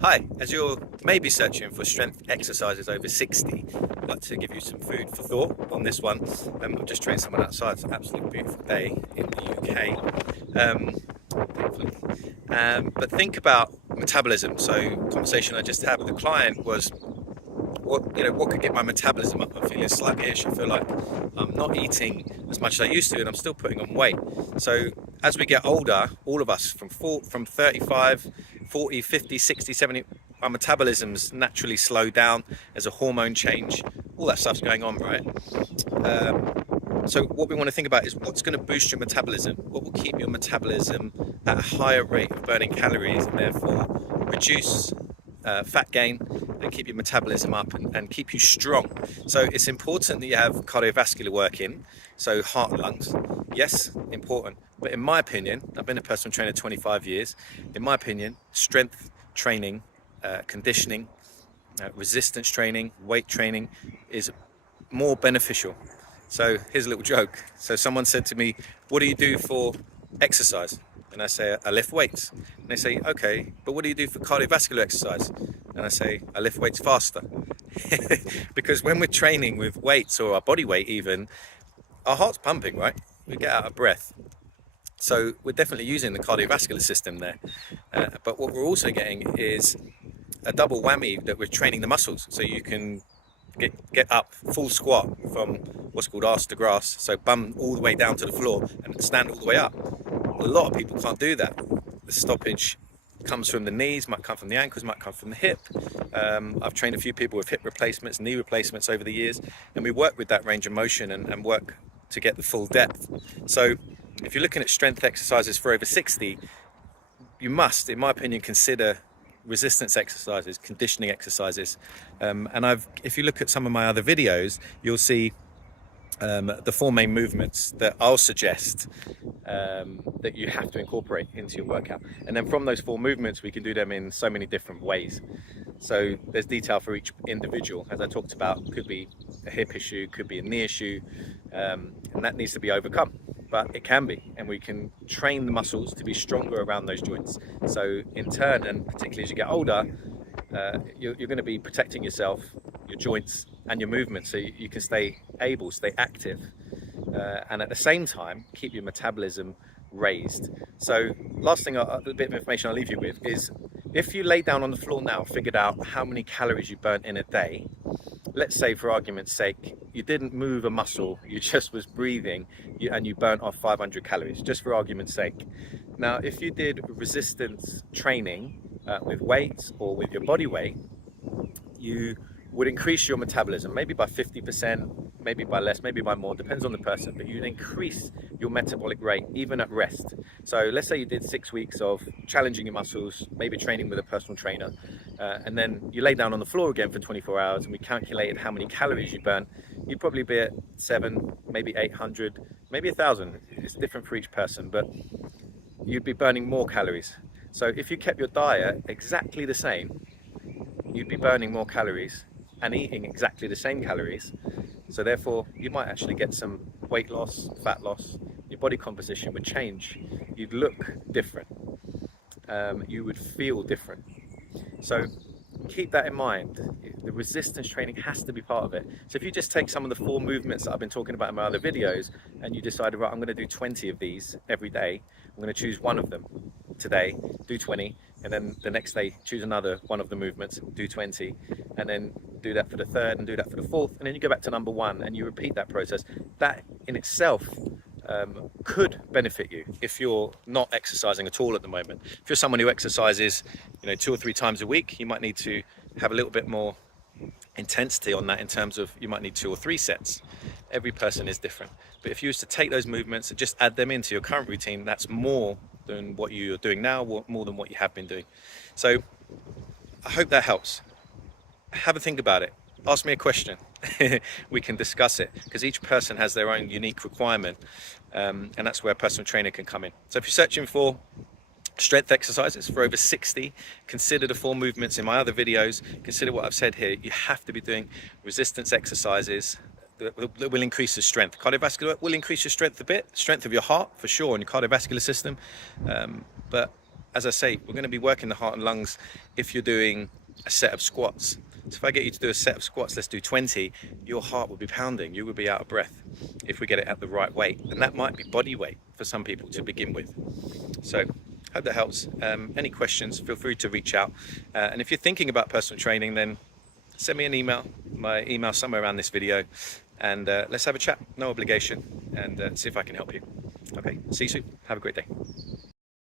Hi, as you're maybe searching for strength exercises over 60, I'd like to give you some food for thought on this one. I've just trained someone outside. It's an absolutely beautiful day in the UK, thankfully. But think about metabolism. So, conversation I just had with a client was, what could get my metabolism up? I'm feeling sluggish. I feel like I'm not eating as much as I used to, and I'm still putting on weight. So as we get older, all of us from 35, 40, 50, 60, 70, our metabolisms naturally slow down. There's a hormone change. All that stuff's going on, right? So what we want to think about is what's going to boost your metabolism, what will keep your metabolism at a higher rate of burning calories and therefore reduce fat gain and keep your metabolism up and keep you strong. So it's important that you have cardiovascular work in, so heart and lungs. Yes, important. But in my opinion, I've been a personal trainer 25 years. In my opinion, strength training, conditioning, resistance training, weight training is more beneficial. So here's a little joke. So someone said to me, what do you do for exercise? And I say, I lift weights. And they say, okay, but what do you do for cardiovascular exercise? And I say, I lift weights faster. Because when we're training with weights or our body weight even, our heart's pumping, right? We get out of breath. So we're definitely using the cardiovascular system there. But what we're also getting is a double whammy that we're training the muscles. So you can get up full squat from what's called arse to grass, so bum all the way down to the floor and stand all the way up. A lot of people can't do that. The stoppage comes from the knees, might come from the ankles, might come from the hip. I've trained a few people with hip replacements, knee replacements over the years, and we work with that range of motion and work to get the full depth. So if you're looking at strength exercises for over 60, you must, in my opinion, consider resistance exercises, conditioning exercises. If you look at some of my other videos, you'll see the four main movements that I'll suggest that you have to incorporate into your workout. And then from those four movements, we can do them in so many different ways. So there's detail for each individual, as I talked about. Could be a hip issue, could be a knee issue, and that needs to be overcome. But it can be, and we can train the muscles to be stronger around those joints. So in turn, and particularly as you get older, you're going to be protecting yourself, your joints and your movement, so you can stay active, and at the same time keep your metabolism raised. So last thing, a bit of information I'll leave you with is, if you lay down on the floor now, figured out how many calories you burnt in a day. Let's say, for argument's sake, you didn't move a muscle, you just was breathing, and you burnt off 500 calories, just for argument's sake. Now, if you did resistance training with weights or with your body weight, you would increase your metabolism, maybe by 50%, maybe by less, maybe by more, depends on the person, but you'd increase your metabolic rate even at rest. So let's say you did 6 weeks of challenging your muscles, maybe training with a personal trainer, and then you lay down on the floor again for 24 hours and we calculated how many calories you burn. You'd probably be at 7, maybe 800, maybe 1,000. It's different for each person, but you'd be burning more calories. So if you kept your diet exactly the same, you'd be burning more calories and eating exactly the same calories. So therefore, you might actually get some weight loss, fat loss. Your body composition would change. You'd look different. You would feel different. So keep that in mind. The resistance training has to be part of it. So if you just take some of the four movements that I've been talking about in my other videos, and you decided, right, I'm going to do 20 of these every day. I'm going to choose one of them today, do 20, and then the next day choose another one of the movements, do 20, and then do that for the third and do that for the fourth, and then you go back to number one and you repeat that process. That in itself could benefit you if you're not exercising at all at the moment. If you're someone who exercises 2 or 3 times a week, you might need to have a little bit more intensity on that, in terms of you might need 2 or 3 sets. Every person is different, but if you was to take those movements and just add them into your current routine, that's more than what you're doing now, more than what you have been doing. So I hope that helps. Have a think about it. Ask me a question. We can discuss it, because each person has their own unique requirement, and that's where a personal trainer can come in. So if you're searching for strength exercises for over 60, consider the 4 movements in my other videos. Consider what I've said here. You have to be doing resistance exercises that will increase the strength. Cardiovascular will increase your strength a bit, strength of your heart for sure, and your cardiovascular system, but as I say, we're going to be working the heart and lungs if you're doing a set of squats. So if I get you to do a set of squats, let's do 20, your heart will be pounding, you will be out of breath if we get it at the right weight. And that might be body weight for some people to begin with. So hope that helps. Any questions, feel free to reach out. And if you're thinking about personal training, then send me an email, my email somewhere around this video, and let's have a chat, no obligation, and see if I can help you. Okay, see you soon. Have a great day.